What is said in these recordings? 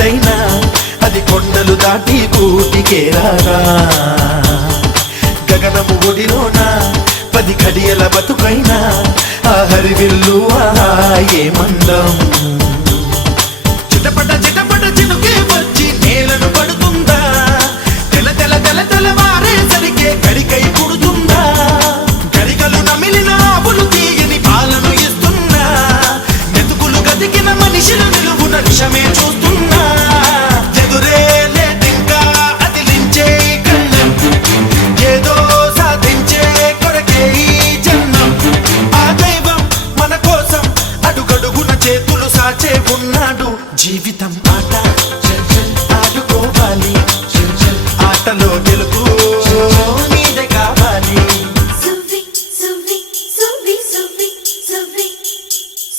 ఎంతైనా అది కొండలు దాటి కూటికే రారా. గగనము ఒడిలోన 10 ఘడియల బతుకైనా ఆ హరివిల్లు ఆహా ఏ మందం. చిటపట చిటపట చినుకే వచ్చి నేలను పడుతుందా, తెల తెల తెల తెలవారే సరికే గడికై పుడుతుందా. గడికలు నమిలిన ఆవులు తీయని పాలను ఇస్తున్నా, మెతుకులు గదికిన మనిషిల నిలువున విషమే చూస్తున్నా. ఎదురే లేదింకా అదిలించే కళ్ళం, ఏదో సాధించే కొరకే ఈ జన్మం. ఆ దైవం మన కోసం అడుగడుగున చేతులు సాచే ఉన్నాడు. జీవితం ఆట ఆడుకోవాలి, ఆటలో గెలుపు నీదే కావాలి. సువ్వి సువ్వి సువ్వి సువ్వి సువ్వి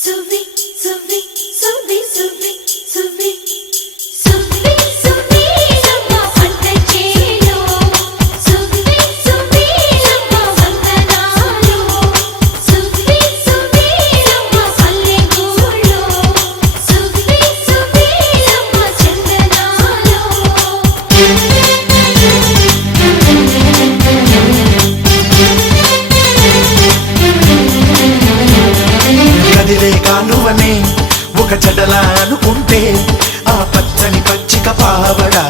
సువ్వి సువ్వి సువ్వి సువ్వి సువ్వి సువ్వి సువ్వి రమ్మ పంట చేలో, సువ్వి సువ్వి రమ్మ వందనాలు, సువ్వి సువ్వి రమ్మ పల్లె గూళ్ళో, సువ్వి సువ్వి రమ్మ చందనాలు. కదిలే కాలువనే ఒక జడలా అనుకుంటే ఆ పచ్చని పచ్చిక పావడా